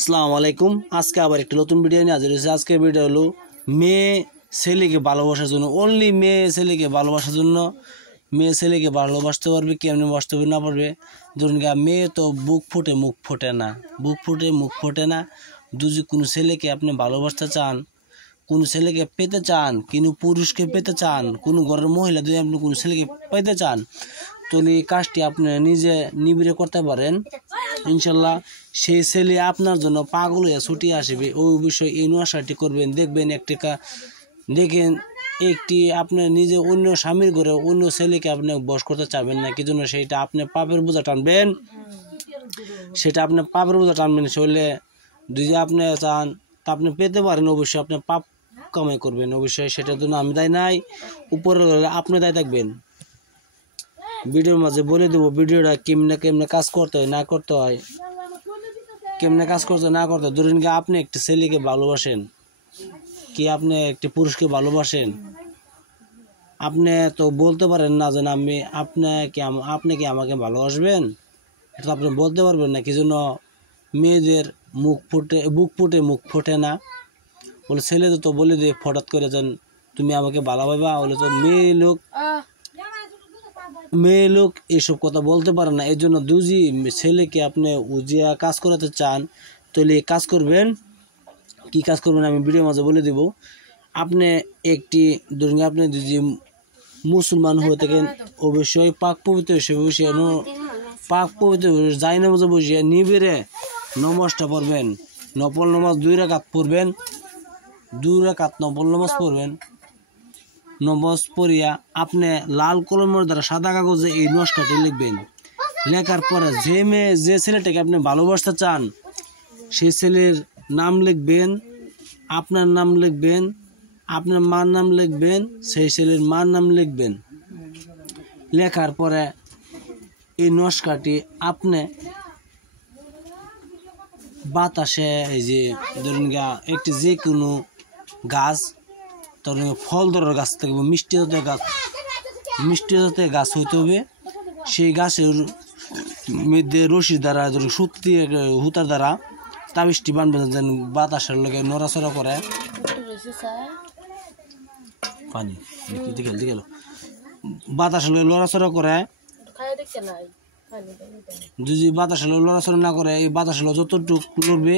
আসসালামু আলাইকুম। আজকে আবার একটা নতুন ভিডিও নিয়ে হাজির হয়েছে। আজকের ভিডিও হলো মেয়ে ছেলেকে ভালোবাসার জন্য, অনলি মেয়ে ছেলেকে ভালোবাসার জন্য। মেয়ে ছেলেকে ভালোবাসতে পারবে, কেমনি বাসতে না পারবে। ধরুন মেয়ে তো বুক ফুটে মুখ ফোটে না, বুক ফুটে মুখ ফোটে না। যদি কোনো ছেলেকে আপনি ভালোবাসতে চান, কোনো ছেলেকে পেতে চান, কোনো পুরুষকে পেতে চান, কোনো ঘরের মহিলা যদি আপনি কোনো ছেলেকে পেতে চান, তাহলে এই কাজটি আপনি নিজে নিবিড়ে করতে পারেন। ইনশাল্লাহ সেই ছেলে আপনার জন্য পাগল হয়ে ছুটি আসবে। ওই বিষয়ে এই নশাটি করবেন, দেখবেন দেখেন একটি আপনি নিজে অন্য স্বামীর ঘরে অন্য ছেলেকে আপনি বশ করতে চাবেন না, কি জন্য সেটা আপনি পাপের বোঝা টানবেন, সেটা আপনি পাপের বোঝা টানবেন। সেলে যদি আপনি চান তা আপনি পেতে পারেন, অবশ্যই আপনি পাপ কামাই করবেন। অবশ্যই সেটার জন্য আমি দায় নাই, উপরে আপনি দায় থাকবেন। ভিডিওর মাঝে বলে দেবো ভিডিওটা কেমনে কাজ করতে হয় না করতে হয়, কেমনে কাজ করতে না করতে হয়। ধরুন আপনি একটি ছেলেকে ভালোবাসেন, কি আপনি একটি পুরুষকে ভালোবাসেন, আপনি তো বলতে পারেন না যে আমি আপনি কি আমাকে ভালোবাসবেন, এটা আপনি বলতে পারবেন না। কি জন্য মেয়েদের বুক ফুটে মুখ ফোটে না। বলে ছেলে তো বলে দিয়ে হঠাৎ করে যেন তুমি আমাকে ভালোবাসবা, বলে তো মেয়ে লোক এইসব কথা বলতে পারে না। এই জন্য দুজি ছেলেকে আপনি উজিয়া কাজ করাতে চান, তাহলে কাজ করবেন। কি কাজ করবেন আমি ভিডিওর মাঝে বলে দিব। আপনি একটি ধরুন আপনি যদি মুসলমান হয়ে থাকেন, অবশ্যই পাক পবিত্র হিসেবে বসিয়ে পাক পবিত্র যাই নামাজে বসিয়ে নিবেড়ে নমাজটা পড়বেন। নফল নামাজ 2 রাকাত পড়বেন, 2 রাকাত নফল নামাজ পড়বেন। নমাজ পড়িয়া আপনি লাল কলমের দ্বারা সাদা কাগজে এই নকশাটি লিখবেন। লেখার পরে যে ছেলেটাকে আপনি ভালোবাসতে চান, সেই ছেলের নাম লিখবেন, আপনার নাম লিখবেন, আপনার মার নাম লিখবেন, সেই ছেলের মার নাম লিখবেন। লেখার পরে এই নকশাটি আপনি বাতাসে, এই যে ধরুন একটি যে কোনো গাছ, ধরুন ফল ধরার গাছ থাকবে, মিষ্টি জাতের গাছ হইতে হবে। সেই গাছের মধ্যে রশির দ্বারা ধরুন সুতি হুতার দ্বারা তাবিজটি বানবেন, যেন বাতাসের লগে নড়াচড়া করে। পানি গেল বাতাসের লগে নড়াচড়া করে। যদি বাতাসের লগে নড়াচড়া না করে, এই বাতাসের লগে যতটুকু লড়বে,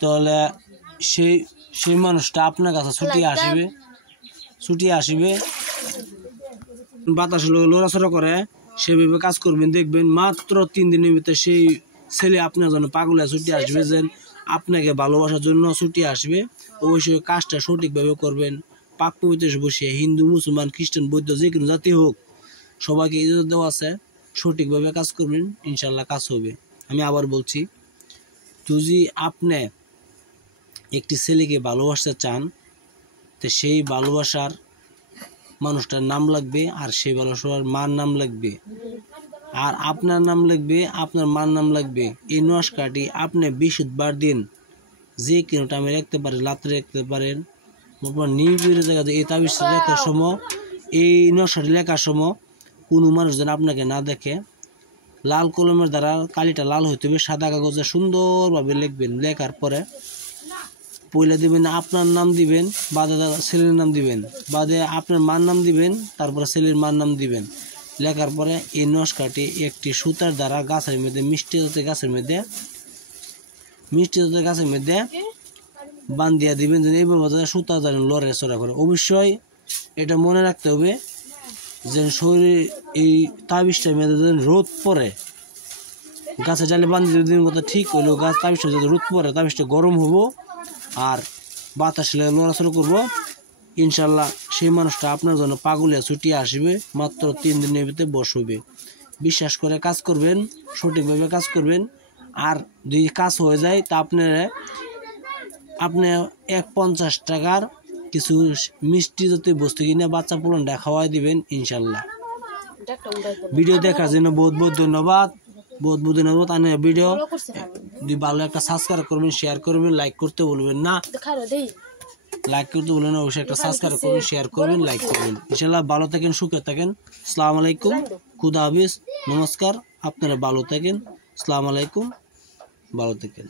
তাহলে সেই মানুষটা আপনার কাছে ছুটি আসবে। বাতাসের লগে নড়াচড়া করে সেভাবে কাজ করবেন, দেখবেন মাত্র 3 দিনের ভিতরে সেই ছেলে আপনার জন্য পাগল হয়ে ছুটি আসবে, যেন আপনাকে ভালোবাসার জন্য ছুটি আসবে। অবশ্যই কাজটা সঠিকভাবে করবেন। পাক পবিত্র বসে হিন্দু, মুসলমান, খ্রিস্টান, বৌদ্ধ যে কোনো জাতি হোক, সবাইকে ইজাজত দেওয়া আছে। সঠিকভাবে কাজ করবেন, ইনশাল্লাহ কাজ হবে। আমি আবার বলছি, যদি আপনি একটি ছেলেকে ভালোবাসতে চান, তো সেই ভালোবাসার মানুষটার নাম লাগবে, আর সেই ভালোবাসার মার নাম লাগবে, আর আপনার নাম লাগবে, আপনার মার নাম লাগবে। এই নকশাটি আপনি বৃহস্পতিবার দিন যে কোনো টাইমে রাখতে পারেন, রাত্রে রাখতে পারেন, নির্বিঘ্ন জায়গাতে এই তাবিজ লেখার সময়, এই নকশাটি লেখার সময় কোনো মানুষ যেন আপনাকে না দেখে। লাল কলমের দ্বারা কালিটা লাল হইতে হবে, সাদা কাগজে সুন্দরভাবে লিখবেন। লেখার পরে পয়লা দিবেন আপনার নাম দিবেন, বাদে ছেলের নাম দিবেন, বাদে আপনার মার নাম দিবেন, তারপরে ছেলের মার নাম দিবেন। লেখার পরে এই নকশাটি একটি সুতার দ্বারা গাছের মধ্যে, মিষ্টি জাতের গাছের মধ্যে বান্ধিয়া দিবেন, যেন এইভাবে সুতা যেন লড়ে চড়া করে। অবশ্যই এটা মনে রাখতে হবে যে শরীর এই তাবিজটার মধ্যে যেন রোদ পড়ে, গাছে জালে বান্ধিয়ে দিন কথা ঠিক হইলো। গাছ তাবিজটা যদি রোদ পড়ে, তাবিজটা গরম হবো আর বাতাস নড়াচড়া করবো। ইনশাল্লাহ সেই মানুষটা আপনার জন্য পাগলে ছুটি আসবে, মাত্র 3 দিনের ভিতরে বশ হইবে। বিশ্বাস করে কাজ করবেন, সঠিকভাবে কাজ করবেন। আর যদি কাজ হয়ে যায় তা আপনি 50 টাকার কিছু মিষ্টি জাতীয় বস্তু কিনে বাচ্চা পুরনটা খাওয়াই দিবেন ইনশাল্লাহ। ভিডিও দেখার জন্য বহুত বহুত ধন্যবাদ, বহুত বহুত ধন্যবাদ। আর ভিডিও যদি ভালো একটা সাবস্ক্রাইব করবেন, শেয়ার করবেন, লাইক করতে বলবেন না, অবশ্যই একটা সাবস্ক্রাইব করবেন, শেয়ার করবেন, লাইক করবেন। ইনশাল্লাহ ভালো থাকেন, সুখে থাকেন। আসসালামু আলাইকুম, খুদা হাফেজ, নমস্কার। আপনারা ভালো থাকেন, আসসালামু আলাইকুম, ভালো থাকেন।